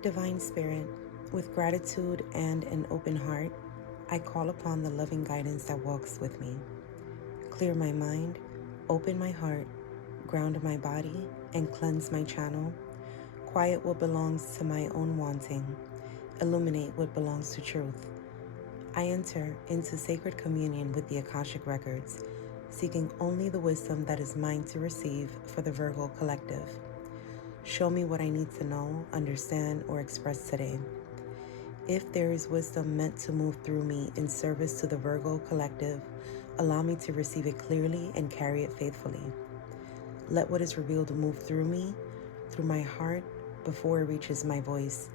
Divine Spirit, with gratitude and an open heart, I call upon the loving guidance that walks with me. Clear my mind, open my heart, ground my body, and cleanse my channel. Quiet what belongs to my own wanting. Illuminate what belongs to truth. I enter into sacred communion with the Akashic Records, seeking only the wisdom that is mine to receive for the Virgo collective. Show me what I need to know, understand, or express today. If there is wisdom meant to move through me in service to the Virgo collective, allow me to receive it clearly and carry it faithfully. Let what is revealed move through me, through my heart, before it reaches my voice.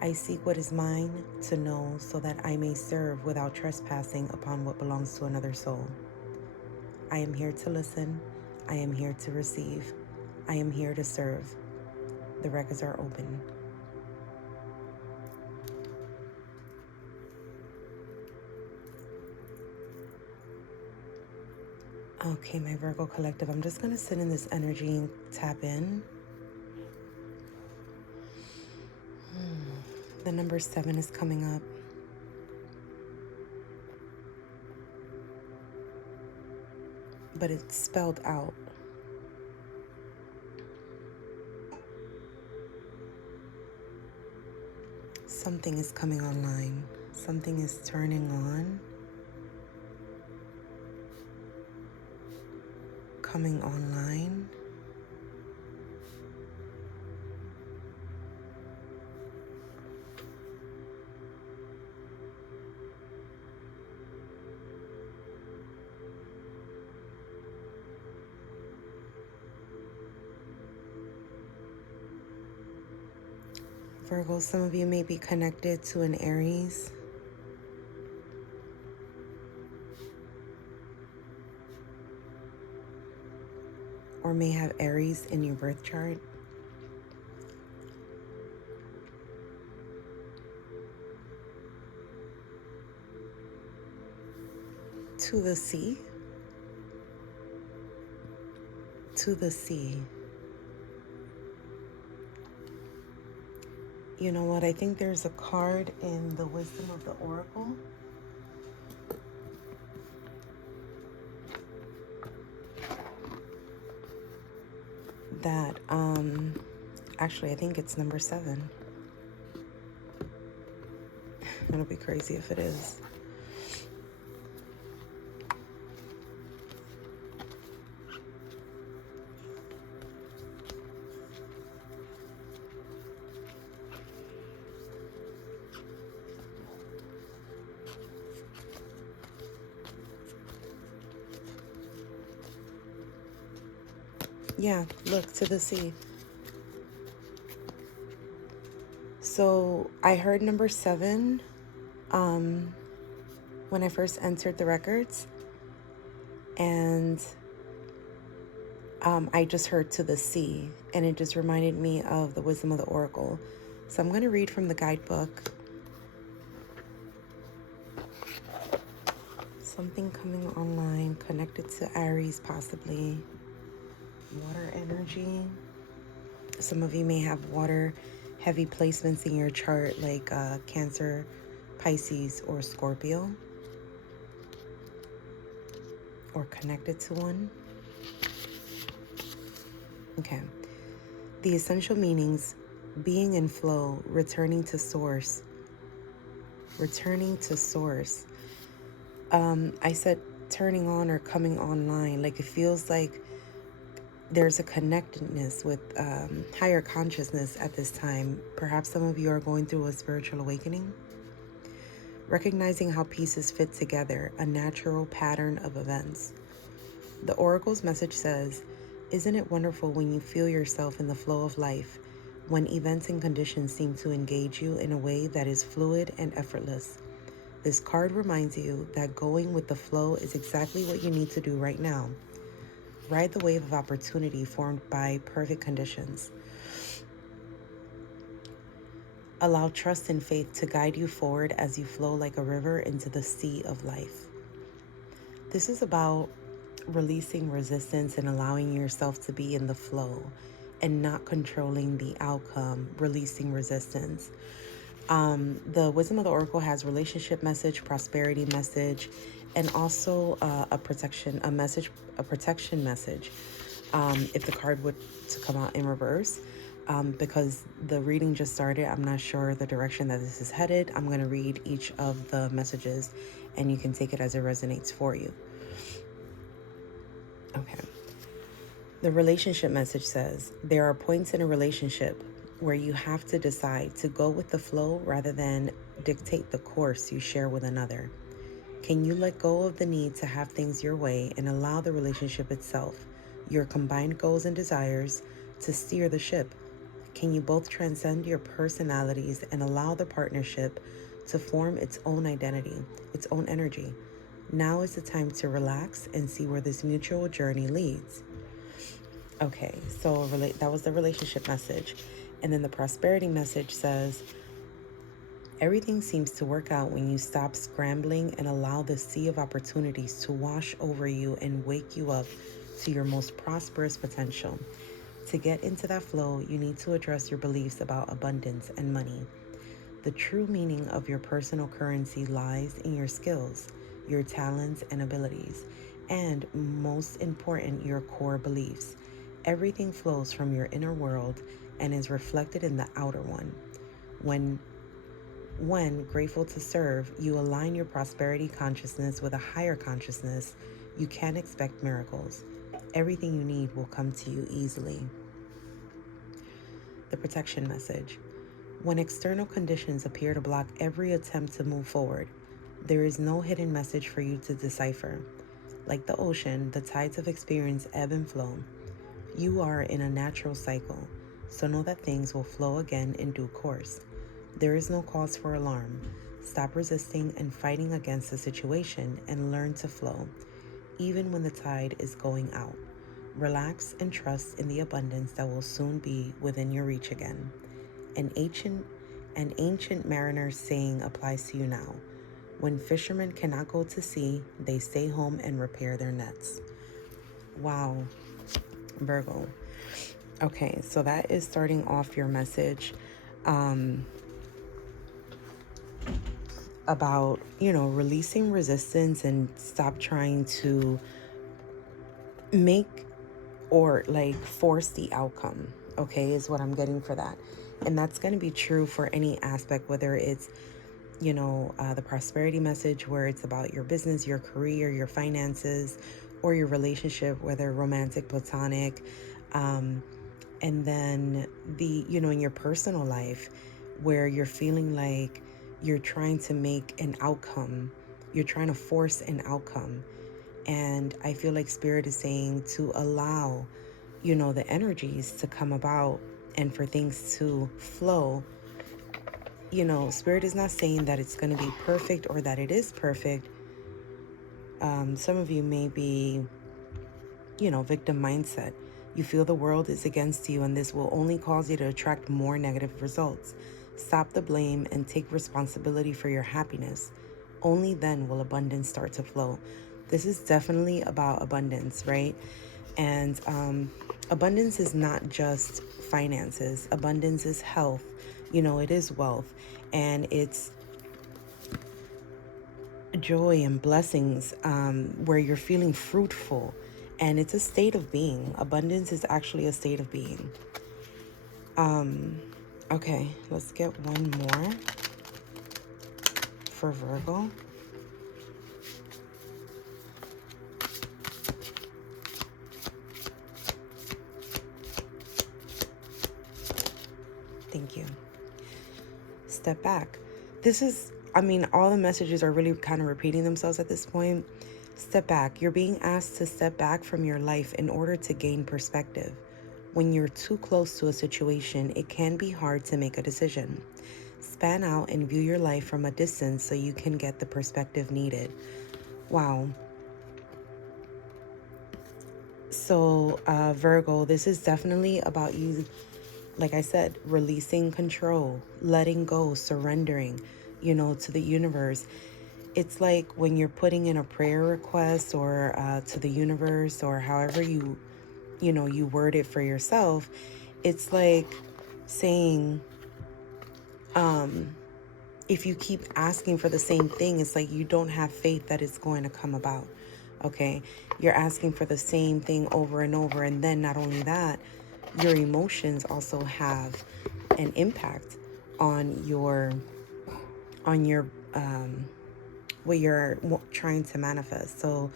I seek what is mine to know so that I may serve without trespassing upon what belongs to another soul. I am here to listen. I am here to receive. I am here to serve. The records are open. Okay, my Virgo collective, I'm just going to sit in this energy and tap in. The number 7 is coming up. But it's spelled out. Something is coming online. Something is turning on. Coming online. Virgo, some of you may be connected to an Aries. Or may have Aries in your birth chart. To the sea. To the sea. You know what? I think there's a card in the Wisdom of the Oracle that, actually, I think it's number 7. It'll be crazy if it is. Yeah, look, to the sea. So I heard number 7 when I first entered the records. And I just heard to the sea. And it just reminded me of the Wisdom of the Oracle. So I'm going to read from the guidebook. Something coming online, connected to Aries possibly. Water energy. Some of you may have water heavy placements in your chart like Cancer, Pisces, or Scorpio. Or connected to one. Okay. The essential meanings: being in flow, returning to source. Returning to source. I said turning on or coming online. Like it feels like there's a connectedness with higher consciousness at this time. Perhaps some of you are going through a spiritual awakening. Recognizing how pieces fit together, a natural pattern of events. The Oracle's message says, isn't it wonderful when you feel yourself in the flow of life, when events and conditions seem to engage you in a way that is fluid and effortless? This card reminds you that going with the flow is exactly what you need to do right now. Ride the wave of opportunity formed by perfect conditions. Allow trust and faith to guide you forward as you flow like a river into the sea of life. This is about releasing resistance and allowing yourself to be in the flow and not controlling the outcome, releasing resistance. The Wisdom of the Oracle has relationship message, prosperity message, and also a protection message. If the card would to come out in reverse, because the reading just started, I'm not sure the direction that this is headed. I'm going to read each of the messages, and you can take it as it resonates for you. Okay. The relationship message says, there are points in a relationship where you have to decide to go with the flow rather than dictate the course you share with another. Can you let go of the need to have things your way and allow the relationship itself, your combined goals and desires, to steer the ship? Can you both transcend your personalities and allow the partnership to form its own identity, its own energy? Now is the time to relax and see where this mutual journey leads. Okay, so that was the relationship message. And then the prosperity message says, everything seems to work out when you stop scrambling and allow the sea of opportunities to wash over you and wake you up to your most prosperous potential. To get into that flow, you need to address your beliefs about abundance and money. The true meaning of your personal currency lies in your skills, your talents and abilities, and most important, your core beliefs. Everything flows from your inner world and is reflected in the outer one. When grateful to serve, you align your prosperity consciousness with a higher consciousness, you can expect miracles. Everything you need will come to you easily. The protection message. When external conditions appear to block every attempt to move forward, there is no hidden message for you to decipher. Like the ocean, the tides of experience ebb and flow. You are in a natural cycle, so know that things will flow again in due course. There is no cause for alarm. Stop resisting and fighting against the situation and learn to flow, even when the tide is going out. Relax and trust in the abundance that will soon be within your reach again. An ancient mariner's saying applies to you now. When fishermen cannot go to sea, they stay home and repair their nets. Wow, Virgo. Okay, so that is starting off your message about, releasing resistance and stop trying to make or force the outcome, okay, is what I'm getting for that. And that's going to be true for any aspect, whether it's, the prosperity message where it's about your business, your career, your finances, or your relationship, whether romantic, platonic, and then in your personal life where you're feeling like you're trying to make an outcome, you're trying to force an outcome. And I feel like Spirit is saying to allow, the energies to come about and for things to flow. Spirit is not saying that it's going to be perfect or that it is perfect. Some of you may be, victim mindset. You feel the world is against you, and this will only cause you to attract more negative results. Stop the blame and take responsibility for your happiness. Only then will abundance start to flow. This is definitely about abundance, right? And abundance is not just finances. Abundance is health. It is wealth, and it's joy and blessings, where you're feeling fruitful, and it's a state of being. Abundance is actually a state of being. Okay, let's get one more for Virgo. Thank you. Step back. This is, all the messages are really kind of repeating themselves at this point. Step back. You're being asked to step back from your life in order to gain perspective. When you're too close to a situation, it can be hard to make a decision. Span out and view your life from a distance so you can get the perspective needed. Wow. So, Virgo, this is definitely about you, like I said, releasing control, letting go, surrendering, to the universe. It's like when you're putting in a prayer request or to the universe, or however you word it for yourself, It's like saying, if you keep asking for the same thing, it's like you don't have faith that it's going to come about. Okay? You're asking for the same thing over and over. And then not only that, your emotions also have an impact on your what you're trying to manifest. So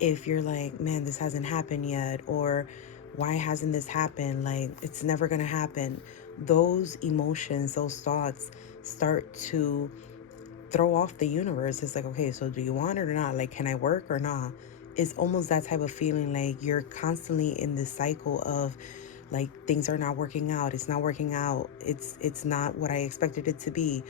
if you're like, man, this hasn't happened yet, or why hasn't this happened? Like, it's never going to happen. Those emotions, those thoughts start to throw off the universe. It's like, okay, so do you want it or not? Like, can I work or not? It's almost that type of feeling, like you're constantly in this cycle of like things are not working out, it's not working out, it's not what I expected it to be,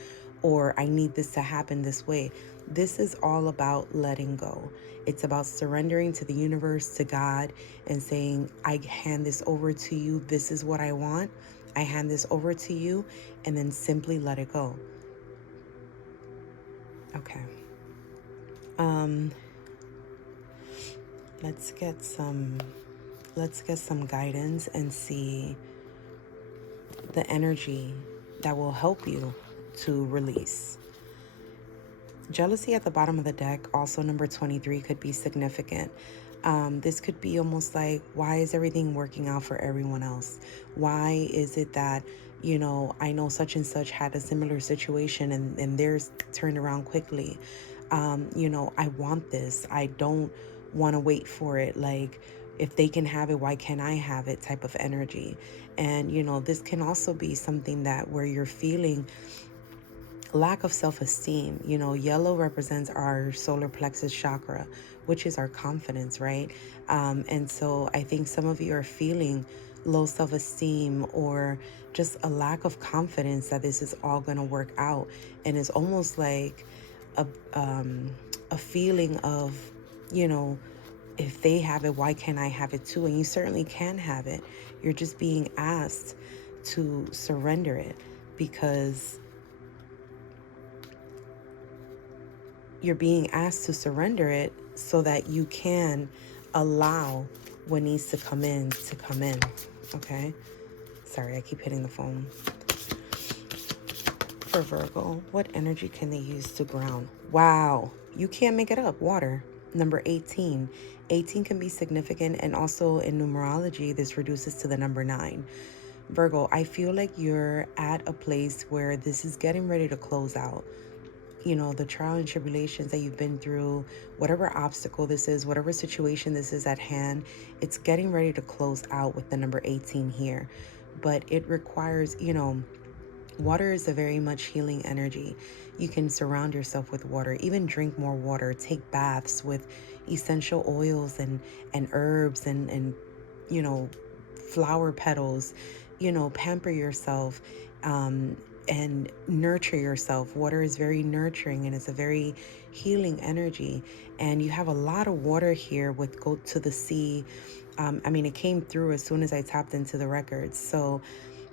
or I need this to happen this way. This is all about letting go. It's about surrendering to the universe, to God, and saying, I hand this over to you. This is what I want. I hand this over to you, and then simply let it go. Okay. Let's get some guidance and see the energy that will help you to release. Jealousy at the bottom of the deck, also number 23, could be significant. This could be almost like, why is everything working out for everyone else? Why is it that, I know such and such had a similar situation and theirs turned around quickly? I want this. I don't want to wait for it. Like, if they can have it, why can't I have it? Type of energy. And, this can also be something that where you're feeling lack of self-esteem. Yellow represents our solar plexus chakra, which is our confidence, right? And so I think some of you are feeling low self-esteem or just a lack of confidence that this is all going to work out. And it's almost like a feeling of, if they have it, why can't I have it too? And you certainly can have it. You're just being asked to surrender it, because you're being asked to surrender it so that you can allow what needs to come in to come in. Okay? Sorry, I keep hitting the phone. For Virgo, what energy can they use to ground? Wow, you can't make it up. Water. Number 18. 18 can be significant, and also in numerology, this reduces to the number 9. Virgo, I feel like you're at a place where this is getting ready to close out. The trial and tribulations that you've been through, whatever obstacle this is, whatever situation this is at hand, it's getting ready to close out with the number 18 here. But it requires, water is a very much healing energy. You can surround yourself with water, even drink more water, take baths with essential oils and herbs and flower petals, pamper yourself, and nurture yourself. Water is very nurturing and it's a very healing energy. And you have a lot of water here with go to the sea. It came through as soon as I tapped into the records. So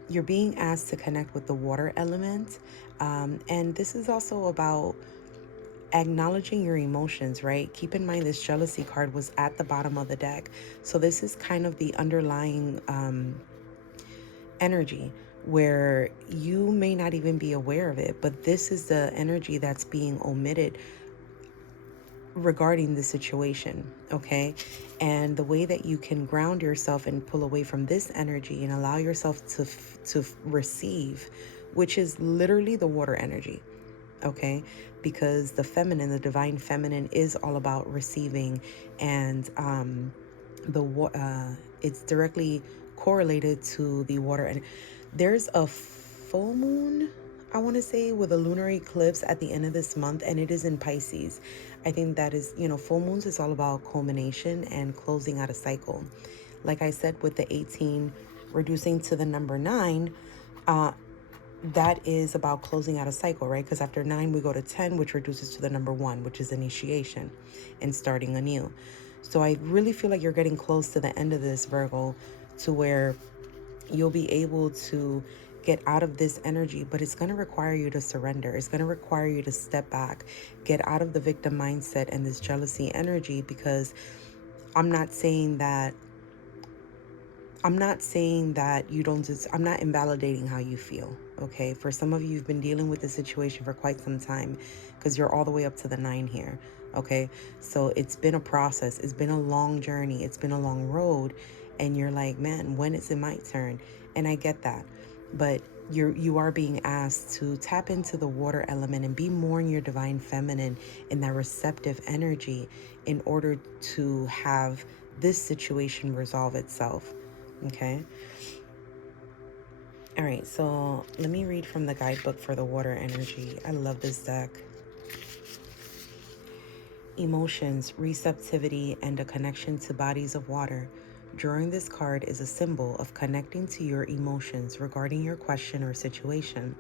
you're being asked to connect with the water element. And this is also about acknowledging your emotions, right? Keep in mind this jealousy card was at the bottom of the deck. So this is kind of the underlying energy where you may not even be aware of it, but this is the energy that's being omitted regarding the situation, okay? And the way that you can ground yourself and pull away from this energy and allow yourself to receive, which is literally the water energy, okay? Because the feminine, the divine feminine, is all about receiving, and it's directly correlated to the water. And there's a full moon, I want to say, with a lunar eclipse at the end of this month, and it is in Pisces. I think that is, full moons is all about culmination and closing out a cycle. Like I said, with the 18 reducing to the number 9, that is about closing out a cycle, right? Because after 9, we go to 10, which reduces to the number 1, which is initiation and starting anew. So I really feel like you're getting close to the end of this, Virgo, to where you'll be able to get out of this energy, but it's going to require you to surrender. It's going to require you to step back, get out of the victim mindset and this jealousy energy, because I'm not saying that I'm not saying that you don't I'm not invalidating how you feel, okay? For some of you, you've been dealing with this situation for quite some time because you're all the way up to the 9 here, okay? So it's been a process. It's been a long journey. It's been a long road. And you're like, man, when is it my turn? And I get that. But you are being asked to tap into the water element and be more in your divine feminine, in that receptive energy, in order to have this situation resolve itself. Okay. All right. So let me read from the guidebook for the water energy. I love this deck. Emotions, receptivity, and a connection to bodies of water. Drawing this card is a symbol of connecting to your emotions regarding your question or situation.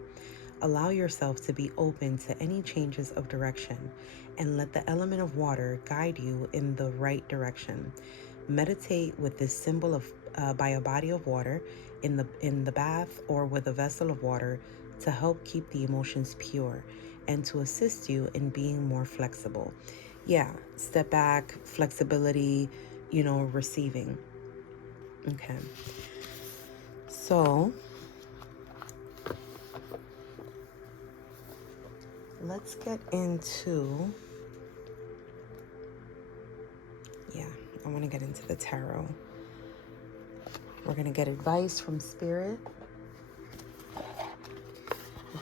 Allow yourself to be open to any changes of direction and let the element of water guide you in the right direction. Meditate with this symbol of by a body of water in the bath or with a vessel of water to help keep the emotions pure and to assist you in being more flexible. Yeah, step back, flexibility, receiving. Okay. So, let's get into, yeah, I want to get into the tarot. We're going to get advice from Spirit,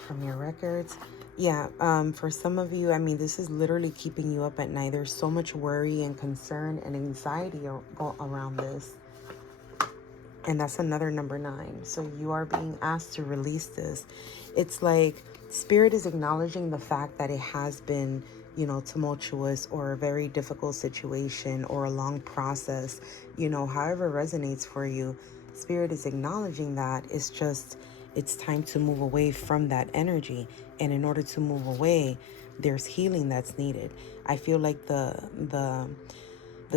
from your records. Yeah, for some of you, I mean, this is literally keeping you up at night. There's so much worry and concern and anxiety around this. And that's another number 9. So you are being asked to release this. It's like Spirit is acknowledging the fact that it has been, tumultuous or a very difficult situation or a long process, however it resonates for you. Spirit is acknowledging that it's time to move away from that energy. And in order to move away, there's healing that's needed. I feel like the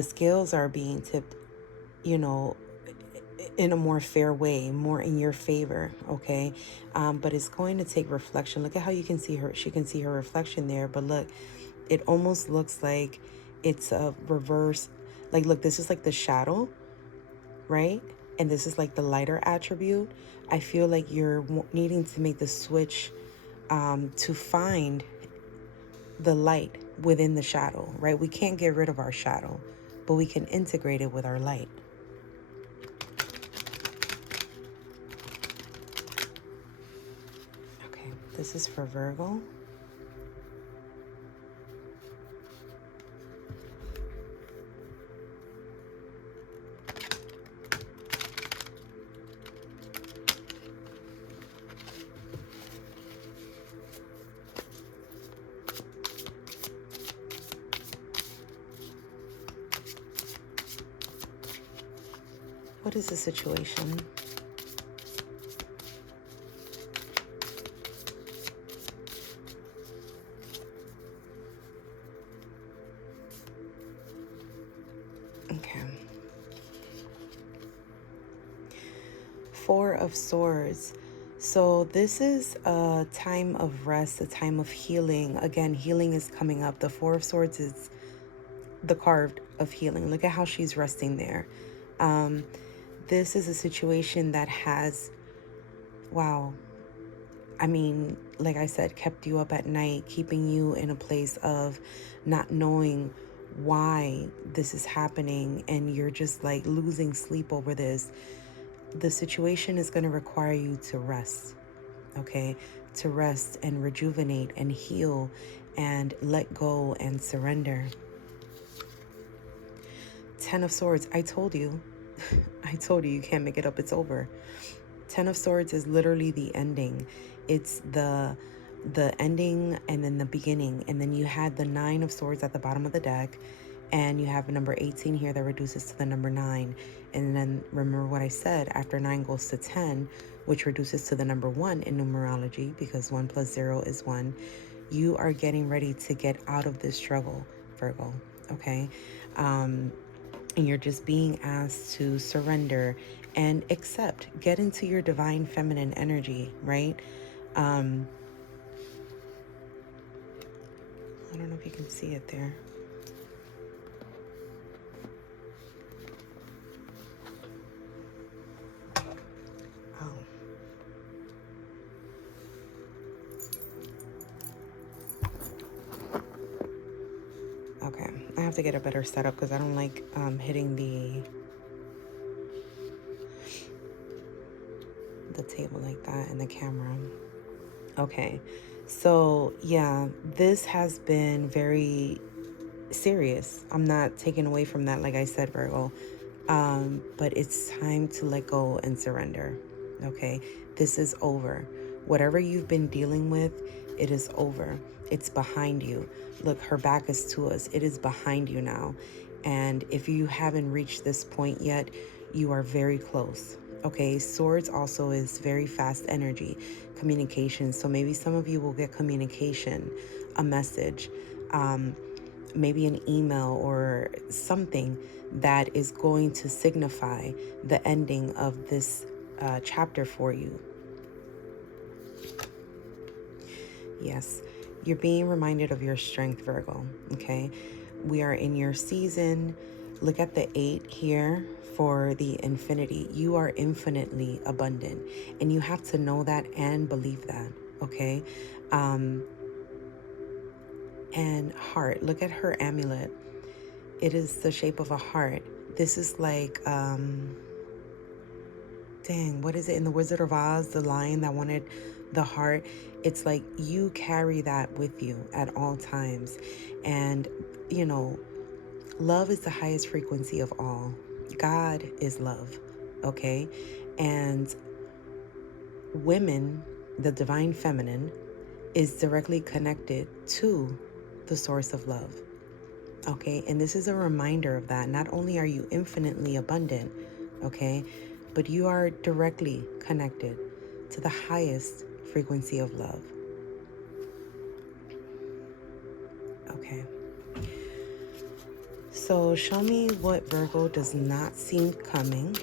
scales are being tipped, in a more fair way, more in your favor, okay? But it's going to take reflection. Look at how you can see her. She can see her reflection there, but look, it almost looks like it's a reverse. Like, look, this is like the shadow, right? And this is like the lighter attribute. I feel like you're needing to make the switch to find the light within the shadow, right? We can't get rid of our shadow, but we can integrate it with our light. Okay, this is for Virgo. What is the situation? Okay. 4 of Swords. So this is a time of rest, a time of healing. Again, healing is coming up. The 4 of Swords is the card of healing. Look at how she's resting there. This is a situation that has, wow, I mean, like I said, kept you up at night, keeping you in a place of not knowing why this is happening, and you're just like losing sleep over this. The situation is going to require you to rest, okay? To rest and rejuvenate and heal and let go and surrender. 10 of Swords, I told you. I told you can't make it up, it's over. 10 of Swords is literally the ending. It's the ending and then the beginning. And then you had the 9 of Swords at the bottom of the deck. And you have number 18 here that reduces to the number 9. And then remember what I said, after 9 goes to 10, which reduces to the number 1 in numerology, because 1 plus 0 is 1. You are getting ready to get out of this struggle, Virgo, okay? And you're just being asked to surrender and accept, get into your divine feminine energy, right? I don't know if you can see it there. have to get a better setup because I don't like hitting the table like that and the camera. Okay, so yeah, this has been very serious. I'm not taking away from that, like I said, Virgo. But it's time to let go and surrender. Okay, this is over. Whatever you've been dealing with, it is over. It's behind you. Look, her back is to us. It is behind you now. And if you haven't reached this point yet, you are very close. Okay, swords also is very fast energy, communication. So maybe some of you will get communication, a message, maybe an email or something that is going to signify the ending of this chapter for you. Yes, you're being reminded of your strength, Virgo. Okay, we are in your season. Look at the 8 here for the infinity. You are infinitely abundant, and you have to know that and believe that. Okay, and heart. Look at her amulet. It is the shape of a heart. This is like dang, what is it in the Wizard of Oz, the lion that wanted the heart? It's like you carry that with you at all times. And, you know, love is the highest frequency of all. God is love, okay? And women, the divine feminine, is directly connected to the source of love, okay? And this is a reminder of that. Not only are you infinitely abundant, okay, but you are directly connected to the highest frequency of love. Okay. So show me what Virgo does not see coming.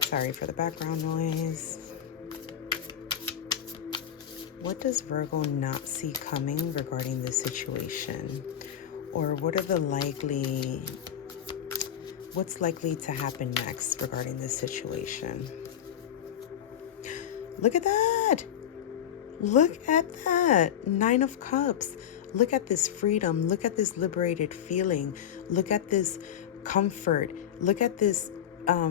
Sorry for the background noise. What does Virgo not see coming regarding this situation? Or what are what's likely to happen next regarding this situation? Look at that. Look at that. 9 of Cups. Look at this freedom. Look at this liberated feeling. Look at this comfort. Look at this.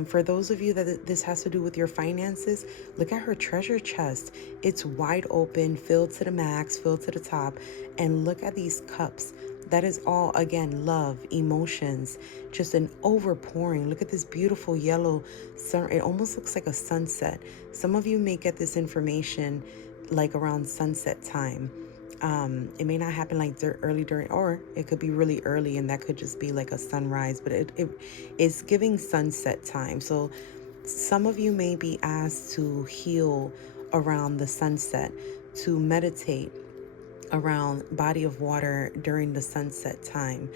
For those of you that this has to do with your finances, look at her treasure chest. It's wide open, filled to the max, filled to the top. And look at these cups. That is all, again, love, emotions, just an overpouring. Look at this beautiful yellow sun. It almost looks like a sunset. Some of you may get this information like around sunset time. It may not happen like early during, or it could be really early and that could just be like a sunrise, but it's giving sunset time. So some of you may be asked to heal around the sunset, to meditate around body of water during the sunset time.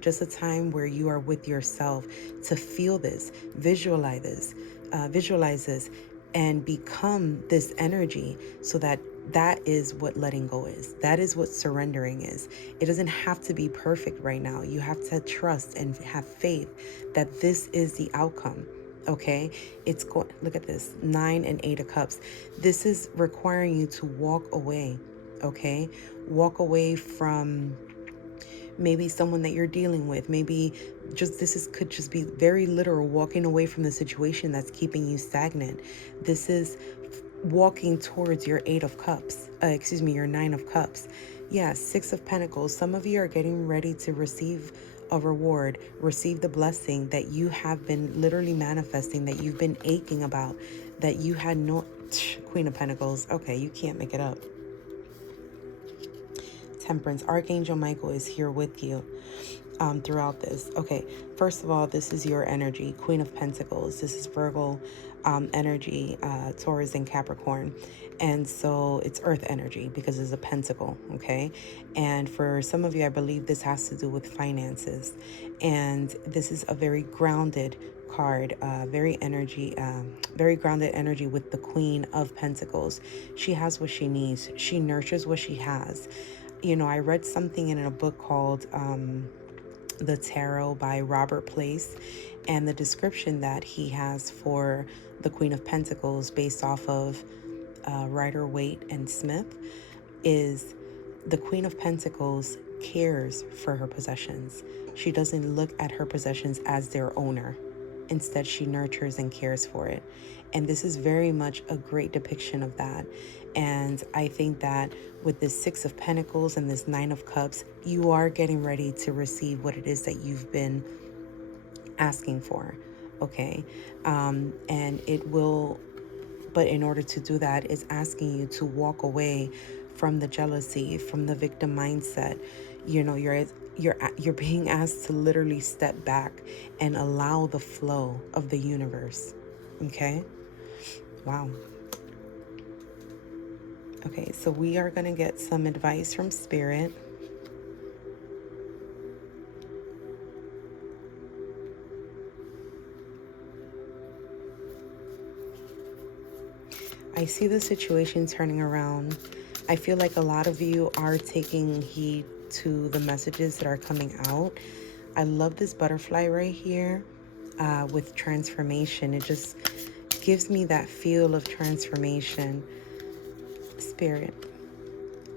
Just a time where you are with yourself to feel this, visualize this, and become this energy, so that is what letting go is. That is what surrendering is. It doesn't have to be perfect right now. You have to trust and have faith that this is the outcome. Okay, look at this 9 and 8 of Cups. This is requiring you to walk away. Okay, walk away from maybe someone that you're dealing with. Maybe could just be very literal, walking away from the situation that's keeping you stagnant. This is walking towards your 8 of Cups, your 9 of Cups. Yeah, 6 of Pentacles. Some of you are getting ready to receive a reward, receive the blessing that you have been literally manifesting, that you've been aching about, that you had no... Queen of Pentacles. Okay, you can't make it up. Temperance. Archangel Michael is here with you throughout this. Okay, first of all, this is your energy, Queen of Pentacles. This is Virgo energy, Taurus and Capricorn. And so it's earth energy because it's a pentacle, okay? And for some of you, I believe this has to do with finances. And this is a very grounded card, very grounded energy with the Queen of Pentacles. She has what she needs. She nurtures what she has. You know, I read something in a book called The Tarot by Robert Place, and the description that he has for the Queen of Pentacles based off of Rider Waite and Smith is The Queen of Pentacles cares for her possessions. She doesn't look at her possessions as their owner. Instead, she nurtures and cares for it. And this is very much a great depiction of that. And I think that with this Six of Pentacles and this Nine of Cups, you are getting ready to receive what it is that you've been asking for. Okay. And it will, but in order to do that, is asking you to walk away from the jealousy, from the victim mindset. You know, you're being asked to literally step back and allow the flow of the universe. Okay? Wow. Okay, so we are going to get some advice from Spirit. I see the situation turning around. I feel like a lot of you are taking heed to the messages that are coming out. I love this butterfly right here with transformation. It just gives me that feel of transformation. Spirit.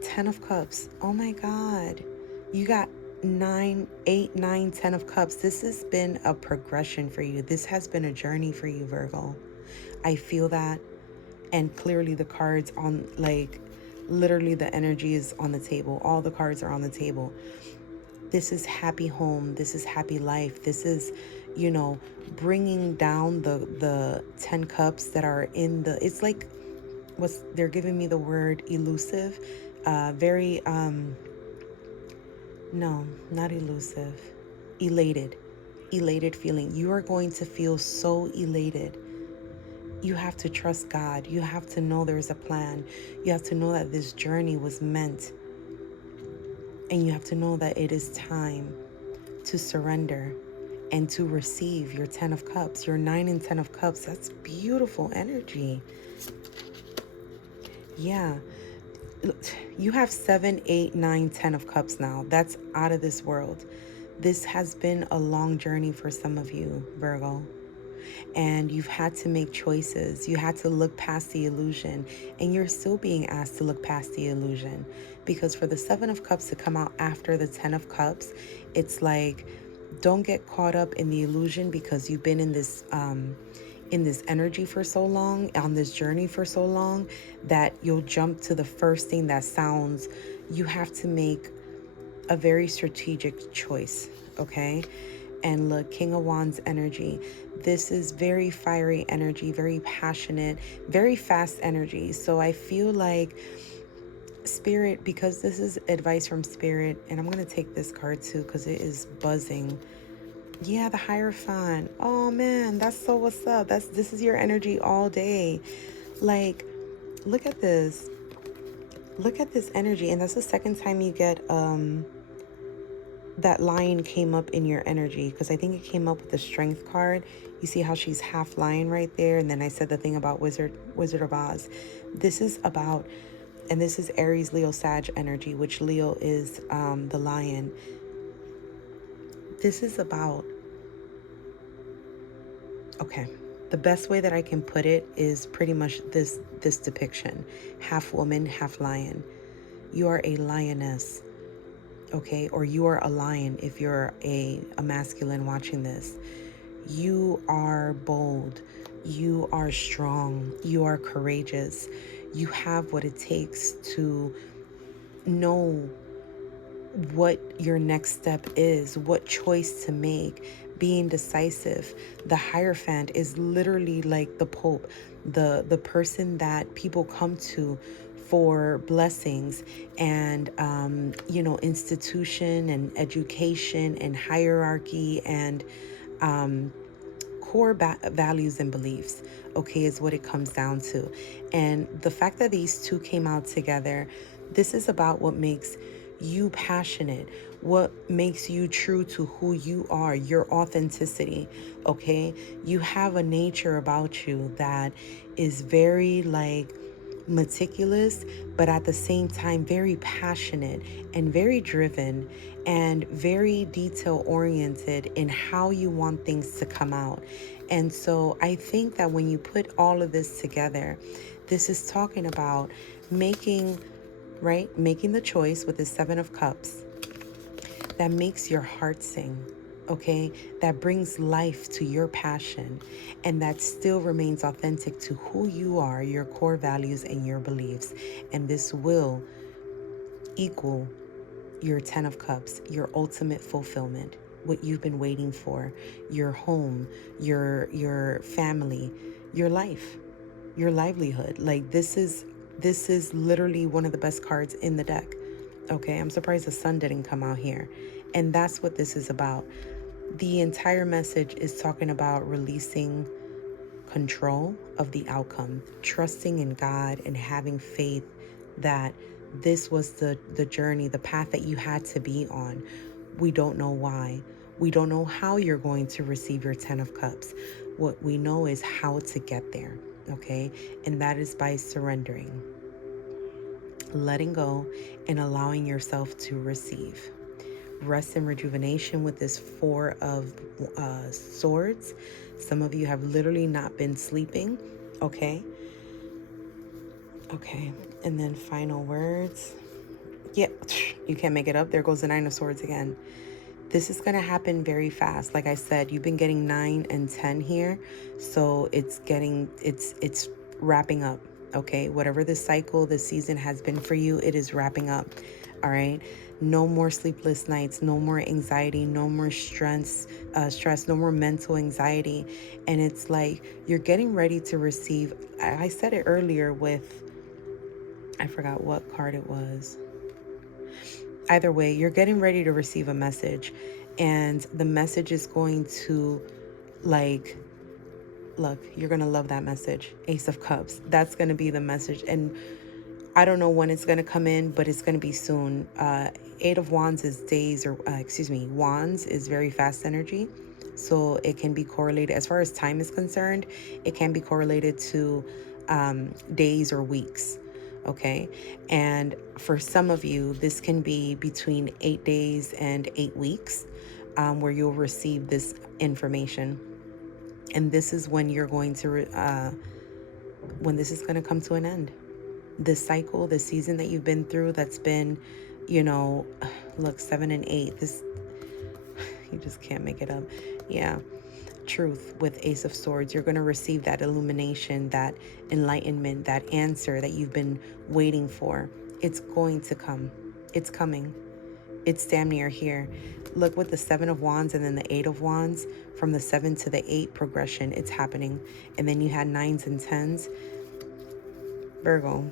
10 of Cups. Oh my God. You got 9, 8, 9, 10 of Cups. This has been a progression for you. This has been a journey for you, Virgo. I feel that. And clearly the cards on, like, literally the energy is on the table. All the cards are on the table. This is happy home. This is happy life. This is, you know, bringing down the 10 cups that are in the, it's like, they're giving me the word elusive. Very, no, not elusive. Elated. Elated feeling. You are going to feel so elated. You have to trust God. You have to know there's a plan. You have to know that this journey was meant. And you have to know that it is time to surrender and to receive your 10 of Cups, your 9 and 10 of Cups. That's beautiful energy. Yeah. You have 7, 8, 9, 10 of Cups now. That's out of this world. This has been a long journey for some of you, Virgo. And you've had to make choices. You had to look past the illusion, and you're still being asked to look past the illusion, because for the 7 of Cups to come out after the 10 of Cups, it's like, don't get caught up in the illusion because you've been in this energy for so long, on this journey for so long, that you'll jump to the first thing that sounds. You have to make a very strategic choice, okay? And look, King of Wands energy. This is very fiery energy, very passionate, very fast energy. So I feel like Spirit, because this is advice from Spirit, and I'm going to take this card too because it is buzzing. Yeah, the Hierophant. Oh man, that's so what's up. This is your energy all day. Like, look at this. Look at this energy. And that's the second time you get that lion came up in your energy, because I think it came up with the Strength card. You see how she's half lion right there, and then I said the thing about Wizard of Oz. This is about, and this is Aries, Leo, Sag energy, which Leo is the lion. This is about, okay, the best way that I can put it is pretty much this depiction: half woman, half lion. You are a lioness. Okay, or you are a lion if you're a masculine watching this. You are bold, you are strong, you are courageous. You have what it takes to know what your next step is, what choice to make, being decisive. The Hierophant is literally like the Pope, the person that people come to for blessings and institution and education and hierarchy and core values and beliefs, okay, is what it comes down to. And the fact that these two came out together, this is about what makes you passionate, what makes you true to who you are, your authenticity, okay? You have a nature about you that is very like meticulous, but at the same time very passionate and very driven and very detail oriented in how you want things to come out. And so I think that when you put all of this together, this is talking about making right? Making the choice with the Seven of Cups that makes your heart sing, okay? That brings life to your passion and that still remains authentic to who you are, your core values and your beliefs. And this will equal your 10 of Cups, your ultimate fulfillment, what you've been waiting for, your home, your family, your life, your livelihood. Like this is literally one of the best cards in the deck. Okay, I'm surprised the sun didn't come out here. And that's what this is about. The entire message is talking about releasing control of the outcome, trusting in God and having faith that this was the journey, the path that you had to be on. We don't know why. We don't know how you're going to receive your 10 of Cups. What we know is how to get there, okay? And that is by surrendering, letting go, and allowing yourself to receive. Rest and rejuvenation with this Four of Swords. Some of you have literally not been sleeping, okay? Okay, and then final words. Yeah, you can't make it up. There goes the Nine of Swords again. This is going to happen very fast. Like I said, you've been getting 9 and 10 here. So it's wrapping up. Okay. Whatever the cycle, the season has been for you, it is wrapping up. All right. No more sleepless nights, no more anxiety, no more stress, no more mental anxiety. And it's like you're getting ready to receive. I said it earlier with, I forgot what card it was. Either way, you're getting ready to receive a message, and the message is going to, like, look, you're going to love that message. Ace of Cups. That's going to be the message. And I don't know when it's going to come in, but it's going to be soon. Eight of Wands is days, or Wands is very fast energy. So it can be correlated, as far as time is concerned, it can be correlated to days or weeks. Okay. And for some of you, this can be between 8 days and 8 weeks, where you'll receive this information. And this is when you're going to, when this is going to come to an end. This cycle, the season that you've been through, that's been, look, 7 and 8, this, you just can't make it up. Yeah. Truth with Ace of Swords. You're going to receive that illumination, that enlightenment, that answer that you've been waiting for. It's going to come. It's coming. It's damn near here. Look, with the 7 of Wands and then the 8 of Wands, from the 7 to the 8 progression, it's happening. And then you had 9s and 10s. Virgo,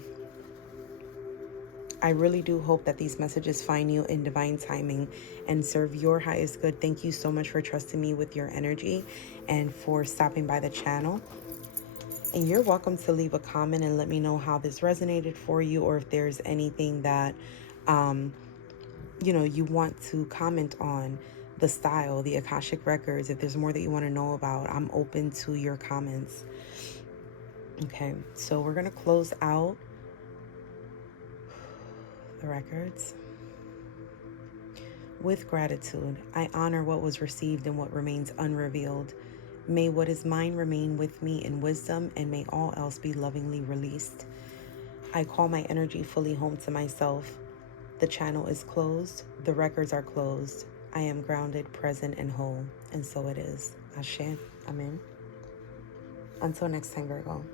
I really do hope that these messages find you in divine timing and serve your highest good. Thank you so much for trusting me with your energy and for stopping by the channel. And you're welcome to leave a comment and let me know how this resonated for you, or if there's anything that, you want to comment on, the style, the Akashic Records. If there's more that you want to know about, I'm open to your comments. Okay, so we're going to close out the records. With gratitude, I honor what was received and what remains unrevealed. May what is mine remain with me in wisdom, and may all else be lovingly released. I call my energy fully home to myself. The channel is closed. The records are closed. I am grounded, present, and whole. And so it is. Ashe. Amen. Until next time, Virgo.